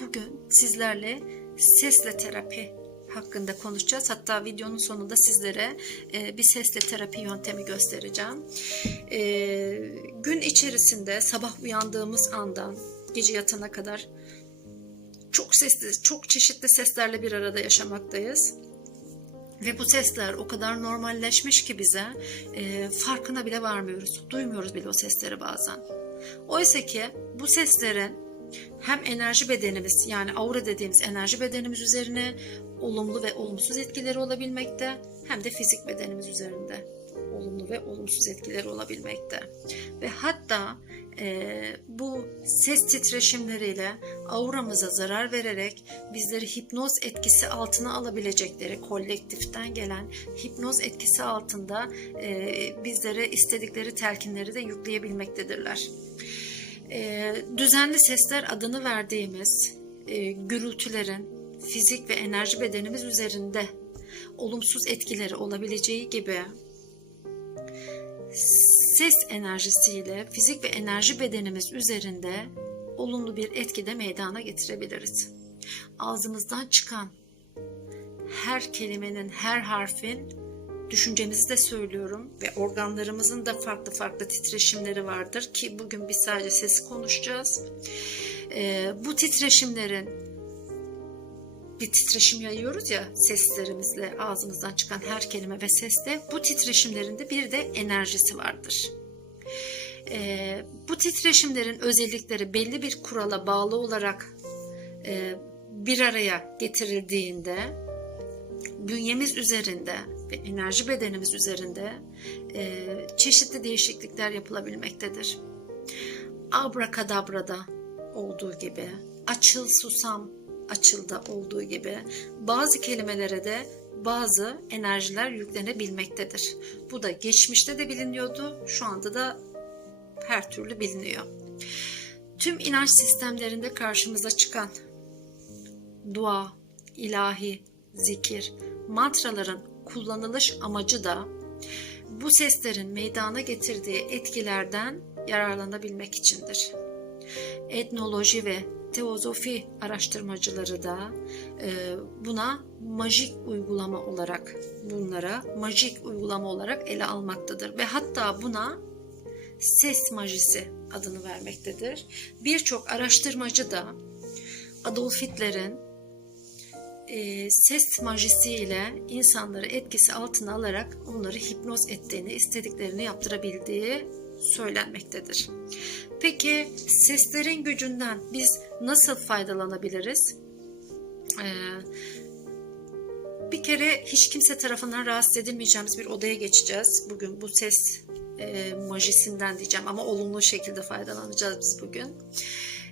bugün sizlerle sesle terapi hakkında konuşacağız. Hatta videonun sonunda sizlere e, bir sesle terapi yöntemi göstereceğim. E, gün içerisinde sabah uyandığımız andan gece yatana kadar çok sesli, çok çeşitli seslerle bir arada yaşamaktayız. Ve bu sesler o kadar normalleşmiş ki bize e, farkına bile varmıyoruz. Duymuyoruz bile o sesleri bazen. Oysa ki bu seslerin hem enerji bedenimiz yani aura dediğimiz enerji bedenimiz üzerine olumlu ve olumsuz etkileri olabilmekte hem de fizik bedenimiz üzerinde olumlu ve olumsuz etkileri olabilmekte. Ve hatta e, bu ses titreşimleriyle auramıza zarar vererek bizleri hipnoz etkisi altına alabilecekleri kolektiften gelen hipnoz etkisi altında e, bizlere istedikleri telkinleri de yükleyebilmektedirler. E, düzenli sesler adını verdiğimiz e, gürültülerin fizik ve enerji bedenimiz üzerinde olumsuz etkileri olabileceği gibi ses enerjisiyle fizik ve enerji bedenimiz üzerinde olumlu bir etki de meydana getirebiliriz. Ağzımızdan çıkan her kelimenin, her harfin düşüncemizi de söylüyorum ve organlarımızın da farklı farklı titreşimleri vardır ki bugün biz sadece sesi konuşacağız. Ee, bu titreşimlerin bir titreşim yayıyoruz ya seslerimizle ağzımızdan çıkan her kelime ve sesle bu titreşimlerinde bir de enerjisi vardır. Ee, bu titreşimlerin özellikleri belli bir kurala bağlı olarak e, bir araya getirildiğinde bünyemiz üzerinde ve enerji bedenimiz üzerinde e, çeşitli değişiklikler yapılabilmektedir. Abrakadabra'da olduğu gibi, açıl susam açılda olduğu gibi bazı kelimelere de bazı enerjiler yüklenebilmektedir. Bu da geçmişte de biliniyordu, şu anda da her türlü biliniyor. Tüm inanç sistemlerinde karşımıza çıkan dua, ilahi, zikir, mantraların kullanılış amacı da bu seslerin meydana getirdiği etkilerden yararlanabilmek içindir. Etnoloji ve teozofi araştırmacıları da e, buna majik uygulama olarak bunlara majik uygulama olarak ele almaktadır ve hatta buna ses majisi adını vermektedir. Birçok araştırmacı da Adolf Hitler'in e, ses majisiyle insanları etkisi altına alarak onları hipnoz ettiğini, istediklerini yaptırabildiği söylenmektedir. Peki seslerin gücünden biz nasıl faydalanabiliriz? Ee, bir kere hiç kimse tarafından rahatsız edilmeyeceğimiz bir odaya geçeceğiz. Bugün bu ses e, majisinden diyeceğim ama olumlu şekilde faydalanacağız biz bugün.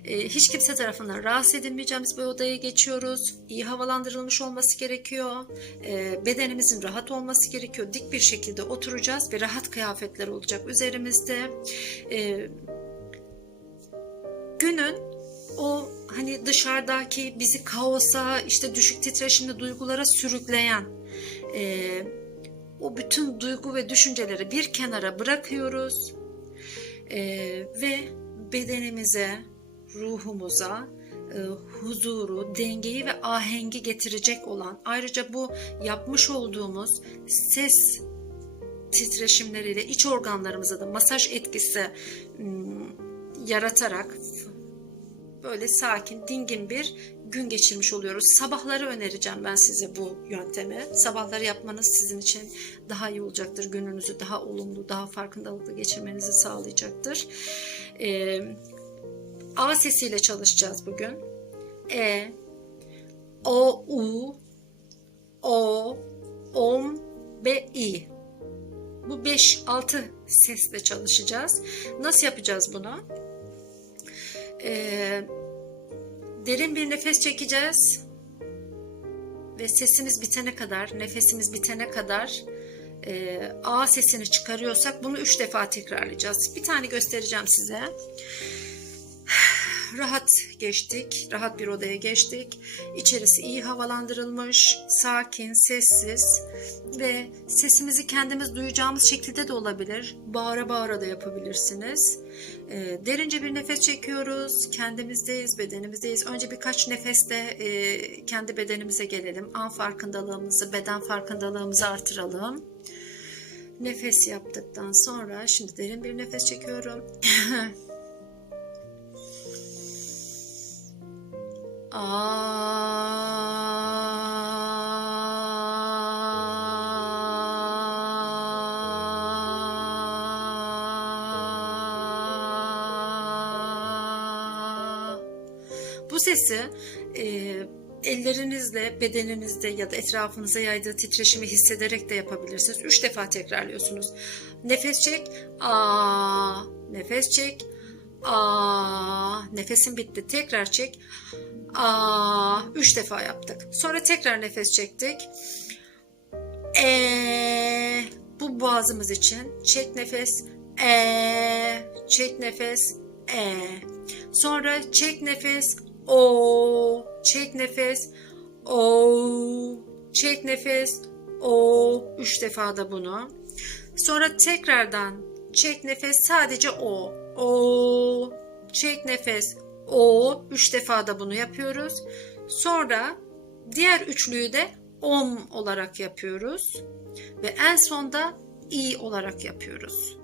Hiç kimse tarafından rahatsız edilmeyeceğimiz bir odaya geçiyoruz. İyi havalandırılmış olması gerekiyor. E, bedenimizin rahat olması gerekiyor. Dik bir şekilde oturacağız ve rahat kıyafetler olacak üzerimizde. E, günün o hani dışarıdaki bizi kaosa işte düşük titreşimli duygulara sürükleyen o bütün duygu ve düşünceleri bir kenara bırakıyoruz ve bedenimize ruhumuza e, huzuru, dengeyi ve ahengi getirecek olan ayrıca bu yapmış olduğumuz ses titreşimleriyle iç organlarımıza da masaj etkisi ım, yaratarak böyle sakin, dingin bir gün geçirmiş oluyoruz. Sabahları önereceğim ben size bu yöntemi. Sabahları yapmanız sizin için daha iyi olacaktır. Gününüzü daha olumlu, daha farkındalıklı geçirmenizi sağlayacaktır. Ee, A sesiyle çalışacağız bugün. E, O, U, O, Om ve İ. Bu 5-6 sesle çalışacağız. Nasıl yapacağız bunu? Ee, derin bir nefes çekeceğiz. Ve sesimiz bitene kadar, nefesimiz bitene kadar e, A sesini çıkarıyorsak bunu 3 defa tekrarlayacağız. Bir tane göstereceğim size. Rahat geçtik. Rahat bir odaya geçtik. İçerisi iyi havalandırılmış, sakin, sessiz ve sesimizi kendimiz duyacağımız şekilde de olabilir. Bağıra bağıra da yapabilirsiniz. E, derince bir nefes çekiyoruz. Kendimizdeyiz, bedenimizdeyiz. Önce birkaç nefeste e, kendi bedenimize gelelim. An farkındalığımızı, beden farkındalığımızı artıralım. Nefes yaptıktan sonra şimdi derin bir nefes çekiyorum. Bu sesi e, ellerinizle, bedeninizde ya da etrafınıza yaydığı titreşimi hissederek de yapabilirsiniz. Üç defa tekrarlıyorsunuz. Nefes çek, aa, nefes çek, aa, nefesin bitti. Tekrar çek, aa, üç defa yaptık. Sonra tekrar nefes çektik. E, bu boğazımız için çek nefes, e, çek nefes, e. Sonra çek nefes, o, çek nefes, o, çek nefes, o. Üç defa da bunu. Sonra tekrardan çek nefes sadece o, o, çek nefes, o. Üç defa da bunu yapıyoruz. Sonra diğer üçlüyü de om olarak yapıyoruz. Ve en sonda i olarak yapıyoruz.